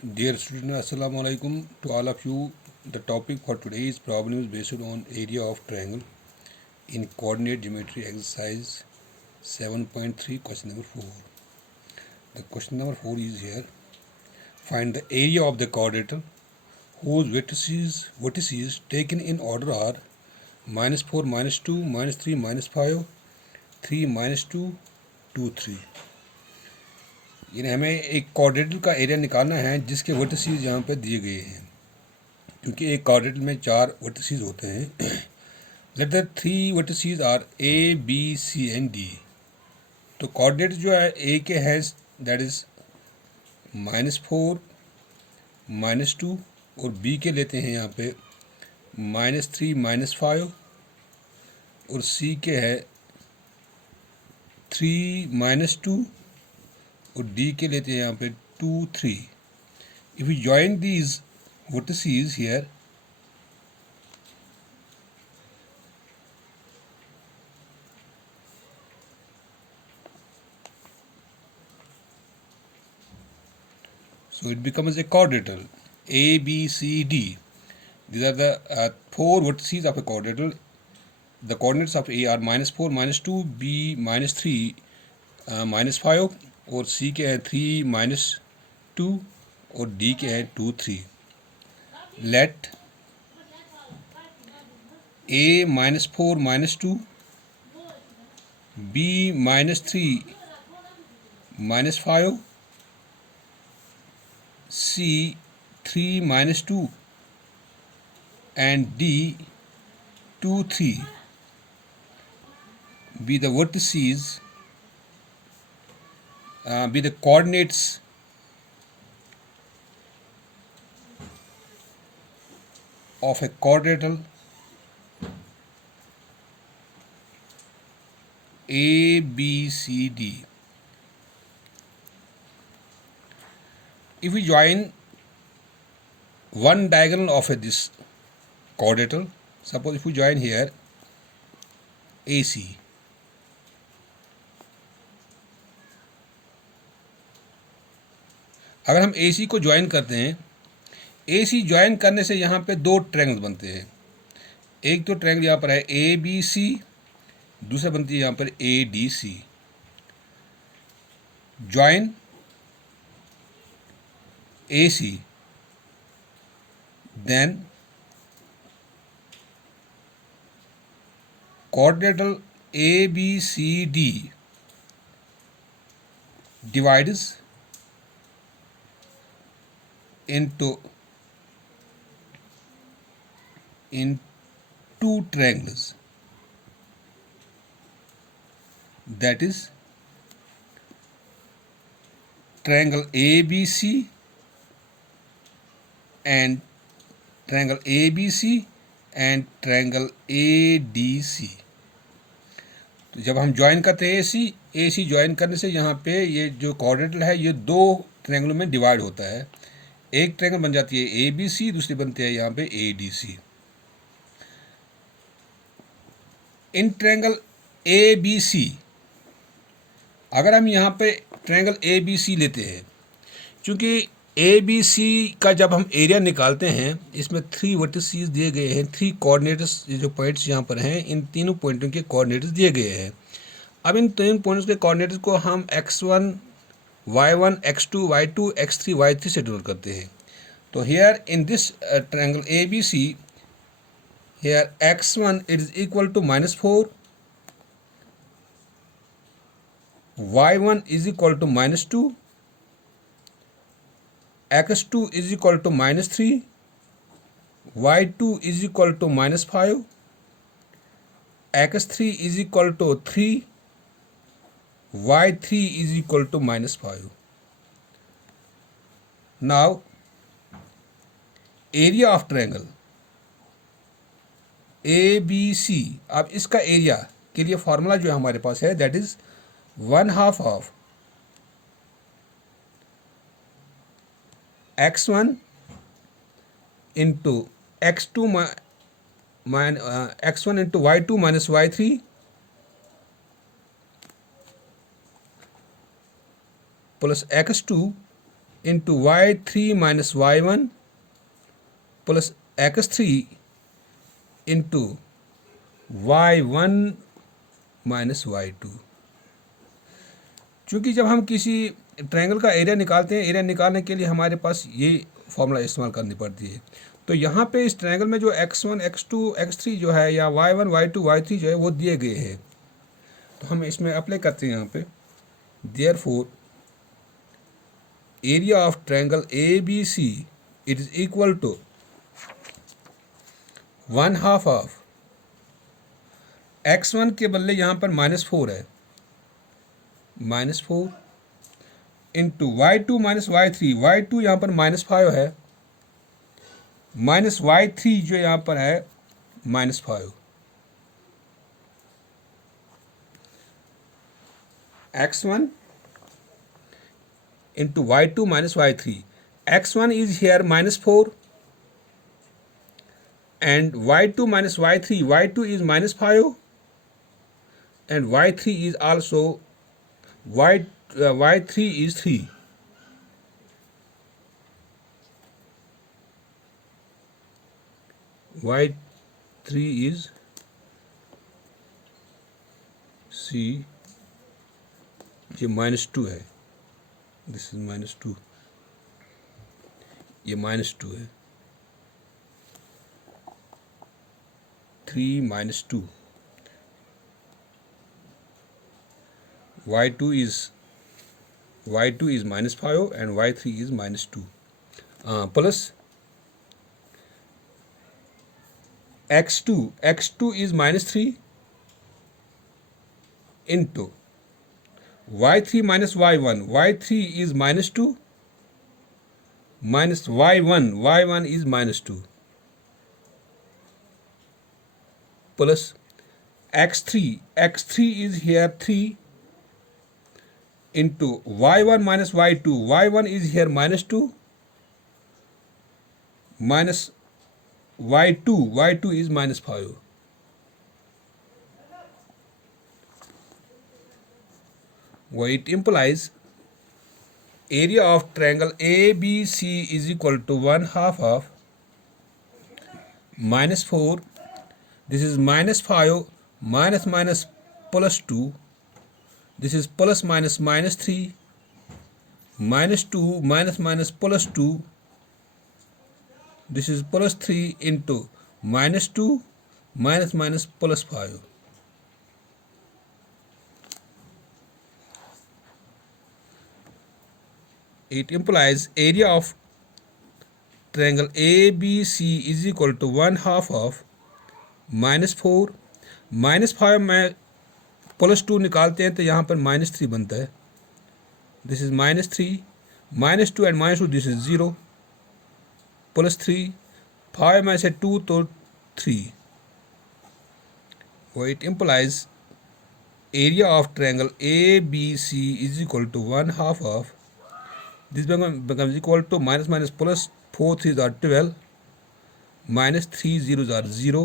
Dear student, Assalamu alaikum to all of you. The topic for today's problem is based on area of triangle in coordinate geometry exercise 7.3 question number 4. The question number 4 is here. Find the area of the quadrilateral whose vertices taken in order are -4, -2, -3, -5, 3, -2, 2, 3. यानी हमें एक क्वाड्रेटिल का area निकालना है जिसके vertices यहाँ पे दिए गए हैं, क्योंकि एक क्वाड्रेटिल में 4 वर्टिसेस होते हैं. Let the 3 vertices are A B C and D. तो कोऑर्डिनेट जो है ए के हैं दैट इज -4, -2 और बी के लेते हैं यहाँ पे -3, -5 और सी के है 3, -2 और डी के लेते हैं यहाँ पे 2, 3. If you join these vertices here, so it becomes a quadrilateral A, B, C, D. These are the 4 vertices of a quadrilateral. The coordinates of A are -4, -2, B -3, -5 और C के हैं 3, -2 और D के हैं 2, 3. Let A -4, -2, B -3, -5, C 3, -2 and D 2, 3 be the vertices, be the coordinates of a quadrilateral A, B, C, D. If we join one diagonal of this quadrilateral, suppose if we join here AC, अगर हम AC को join करते हैं, AC join करने से यहाँ पे 2 triangle बनते हैं. एक तो ट्रायंगल यहाँ पर है ABC, दूसरा बनती है यहाँ पर ADC. Join AC, then quadrilateral ABCD divides into two triangles, that is triangle ABC and triangle ABC and triangle ADC. तो जब हम ज्वाइन करते हैं AC ज्वाइन करने से यहाँ पे ये जो कोऑर्डिनेट है ये 2 ट्रायंगलों में डिवाइड होता है. एक ट्रायंगल बन जाती है ABC, दूसरी बनती है यहाँ पे ADC. इन ट्रायंगल ABC, अगर हम यहाँ पे ट्रायंगल ABC लेते हैं, क्योंकि ABC का जब हम एरिया निकालते हैं इसमें 3 वर्टिसेस दिए गए हैं, 3 कोऑर्डिनेट्स, ये जो पॉइंट्स यहाँ पर हैं इन तीनों पॉइंटों के कोऑर्डिनेट्स दिए गए हैं. अब इन 3 पॉइंट्स के कोऑर्डिनेट्स को हम x1, y1, x2, y2, x3, y3 से डिनोट करते हैं. तो here in this triangle ABC, here x1 is equal to -4, y1 is equal to -2, x2 is equal to -3, y2 is equal to -5, x3 is equal to 3, y3 is equal to -5. Now area of triangle ABC, अब इसका area के लिए formula जो है हमारे पास है that is 1/2 of x1 into x2 x1 into y2 minus y3 plus x2 into y3 minus y1 plus x3 into y1 minus y2। चूँकि जब हम किसी ट्रायंगल का एरिया निकालते हैं, एरिया निकालने के लिए हमारे पास ये फॉर्मूला इस्तेमाल करनी पड़ती है। तो यहाँ पे इस ट्रायंगल में जो x1 x2 x3 जो है या y1 y2 y3 जो है वो दिए गए हैं, तो हम इसमें अप्लाई करते हैं यहाँ पे। Therefore area of triangle ABC it is equal to 1/2 of x1 के बदले यहाँ पर -4 है, -4 into y2 minus y3, y2 यहाँ पर -5 है, माइनस y3 जो यहाँ पर है -5। x1 into y2 minus y3. x1 is here -4 and y2 minus y3. y2 is -5 and y3 is also y3 is 3. y3 is C, ये -2 है, दिस इज -2, ये -2 है, 3 -2, y2 is -5 and y3 is -2 plus x2 is -3 into y3 minus y1, y3 is -2 minus y1 is -2 plus x3 is here 3 into y1 minus y2, y1 is here -2 minus y2 is -5. Well, it implies area of triangle ABC is equal to 1/2 of -4, this is -5 minus plus 2, this is plus minus -3, -2 minus plus 2, this is plus 3 into -2 minus plus 5. It implies area of triangle ABC is equal to 1/2 of -4, -5 में +2 निकालते हैं तो यहाँ पर -3 बनता है, this is -3, -2 and -2 this is 0, +3, 5 में से 2 तो 3. It implies area of triangle ABC is equal to 1/2 of, this becomes equal to minus plus 4 3s are 12, minus 3 zeros are 0,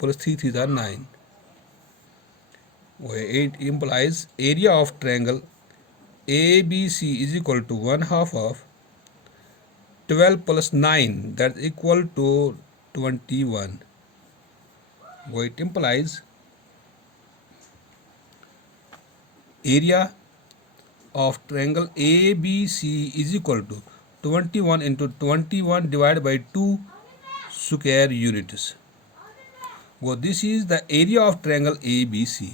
plus 3 3s are 9. It implies area of triangle ABC is equal to 1/2 of 12 plus 9, that's equal to 21. It implies area of triangle ABC is equal to 21 into 21 divided by 2 square units. Well, this is the area of triangle ABC.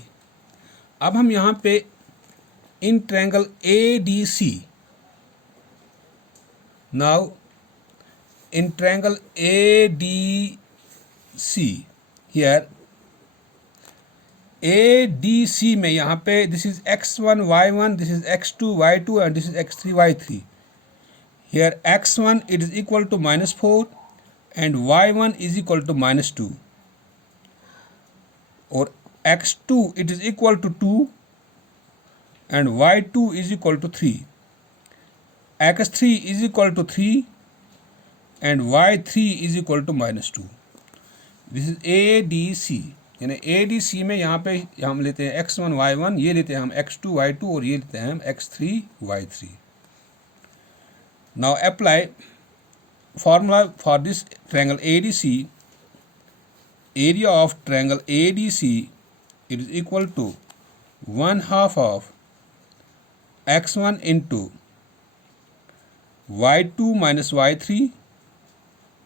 अब हम यहाँ पे in triangle ADC, now in triangle ADC here ADC में यहाँ पे this is x1 y1, this is x2 y2 and this is x3 y3. Here x1 it is equal to -4 and y1 is equal to -2, or x2 it is equal to 2 and y2 is equal to 3, x3 is equal to 3 and y3 is equal to -2. This is ADC. यानी ADC में यहाँ पे हम लेते हैं x1 y1, ये लेते हैं हम x2 y2 और ये लेते हैं हम x3 y3. Now apply formula for this triangle ADC. Area of triangle ADC, it is equal to 1/2 of x1 into y2 minus y3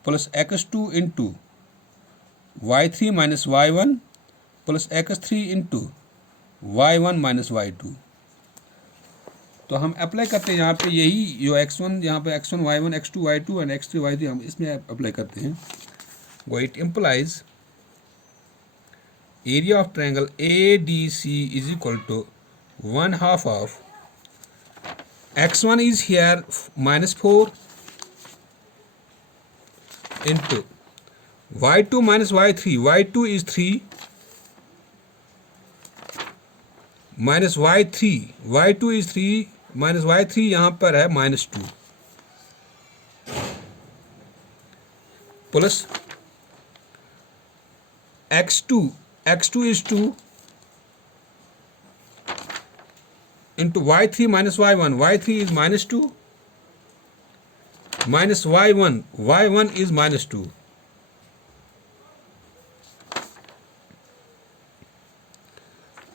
plus x2 into y3 minus y1 plus x3 into y1 minus y2. तो हम apply करते हैं यहाँ पे यही जो x1 यहाँ पे x1 y1 x2 y2 and x3 y3 हम इसमें अप्लाई करते हैं. वो it implies area of triangle ADC is equal to 1/2 of x1 is here -4 into y2 minus y3. y2 is 3 minus y3. y2 is 3 minus y3 यहाँ पर है -2 plus x2. x2 is 2 into y3 minus y1. y3 is -2 minus y1. y1 is -2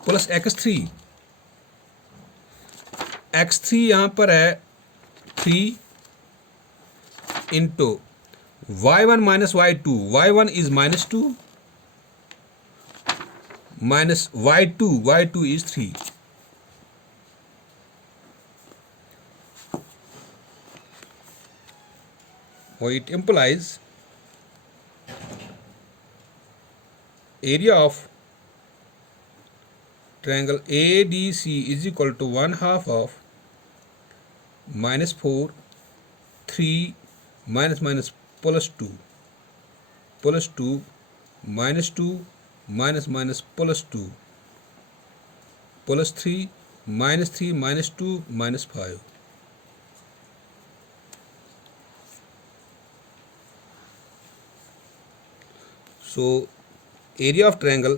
plus x3. x3 यहाँ पर है 3 into y1 minus y2. y1 is -2 minus y2. y2 is 3. Or it implies area of triangle ADC is equal to 1/2 of -4 3 minus plus 2 plus 2 -2 minus plus 2 plus 3 minus 2 minus 5. So area of triangle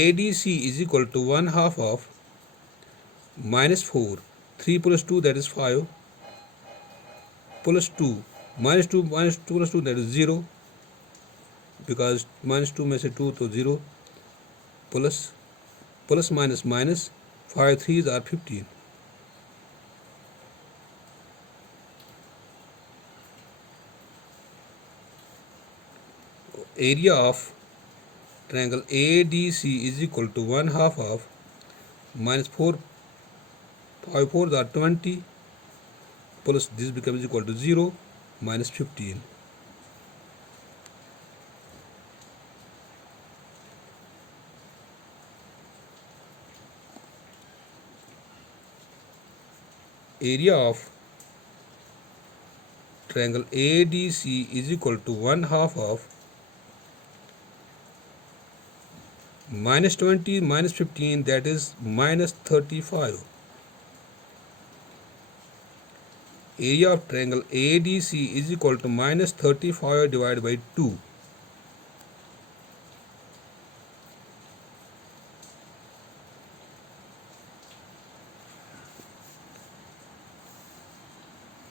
ADC is equal to 1/2 of -4 3 plus 2 that is 5 plus 2 minus 2 plus 2 that is 0 because -2 में से 2 तो 0 plus minus 5 3s are 15. Area of triangle ADC is equal to 1/2 of -4 5 4s are 20 plus this becomes equal to 0 minus 15. Area of triangle ADC is equal to 1/2 of -20 minus 15 that is -35. Area of triangle ADC is equal to -35 divided by 2.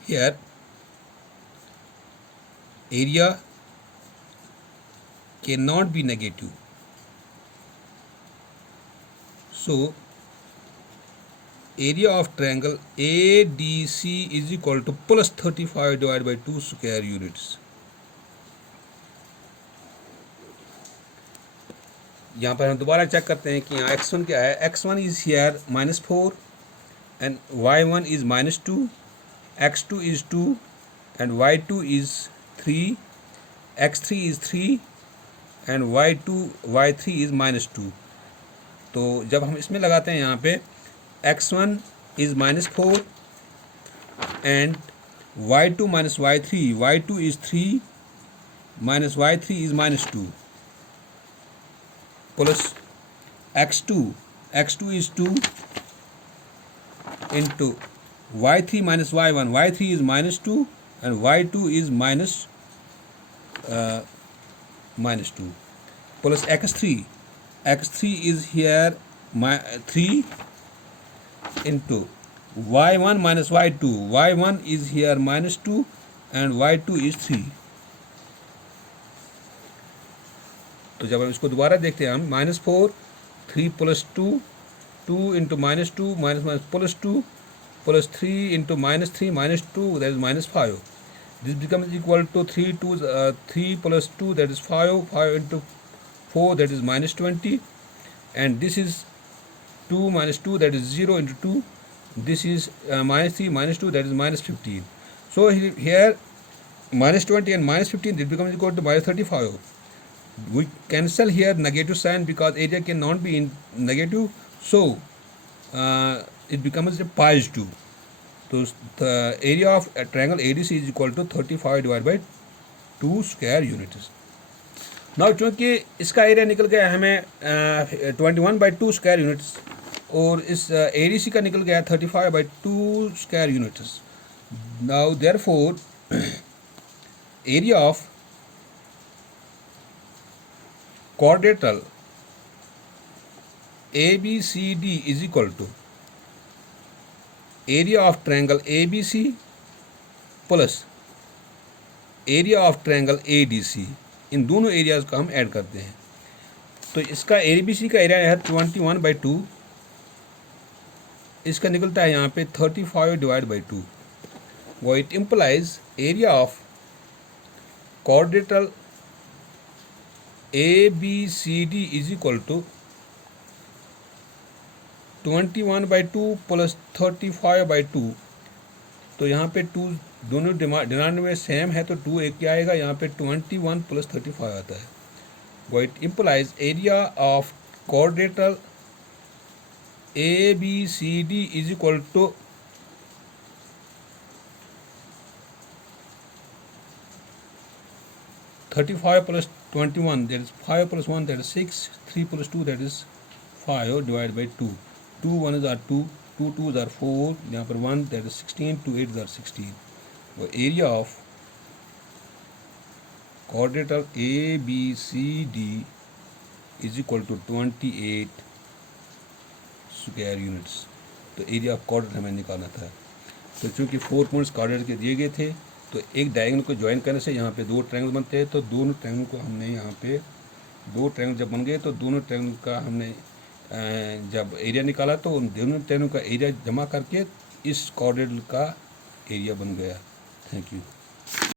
Here area cannot be negative. So area of triangle ADC is equal to plus 35 divided by 2 square units. यहाँ पर हम दोबारा check करते हैं कि यहाँ x1 क्या है. x1 is here -4 and y1 is -2, x2 is 2 and y2 is 3, x3 is 3 and y3 is -2. तो जब हम इसमें लगाते हैं यहाँ पे x1 is -4 and y2 minus y3, y2 is 3 minus y3 is -2 plus x2 is 2 into y3 minus y1, y3 is -2 and y2 is -2 plus x3 is here 3 into y1 minus y2. y1 is here minus 2 and y2 is 3. तो जब हम इसको दोबारा देखते हैं हम -4 3 plus 2 2 into -2 minus plus 2 plus 3 into -3 -2 that is -5. This becomes equal to 3 plus 2 that is 5 into 4 that is -20, and this is 2 minus 2 that is 0 into 2. This is -3 minus 2 that is -15. So here -20 and -15 it becomes equal to -35. We cancel here negative sign because area cannot be in negative, so it becomes a pi is 2. So the area of a triangle ADC is equal to 35 divided by 2 square units. Now चूँकि इसका area निकल गया हमें 21/2 square units और इस ADC का निकल गया 35/2 square units. Now therefore area of quadrilateral ABCD is equal to area of triangle ABC plus area of triangle ADC. इन दोनों एरियाज का हम ऐड करते हैं. तो इसका ABC का एरिया है 21/2, इसका निकलता है यहाँ पे 35 डिवाइड बाई 2. वो it implies area of quadrilateral ABCD is equal to 21/2 plus 35/2. तो यहाँ पे 2 दोनों डिनोमिनेटर में सेम है तो 2 एक क्या आएगा, यहाँ पे 21 प्लस 35 आता है. वो it implies area of quadrilateral ABCD is equal to 35 plus 21, that is 5 plus 1, that is 6, 3 plus 2, that is 5 divided by 2. 2 1s are 2, 2 2s are 4, यहाँ पर 1 that is 16, 2 8s are 16. वो area of quadrilateral ABCD is equal to 28 square units. तो area of क्वाड्रेटर हमें निकालना था. तो चूँकि 4 points क्वाड्रेटर के दिए गए थे तो एक डायगोनल को ज्वाइन करने से यहाँ पे 2 ट्रायंगल बनते हैं. तो दोनों ट्रायंगल को हमने यहाँ पे 2 ट्रायंगल जब बन गए तो दोनों ट्रायंगल का हमने जब एरिया निकाला तो उन दोनों ट्रायंगल का एरिया जमा करके इस क्वाड्रेटर का एरिया बन गया. Thank you.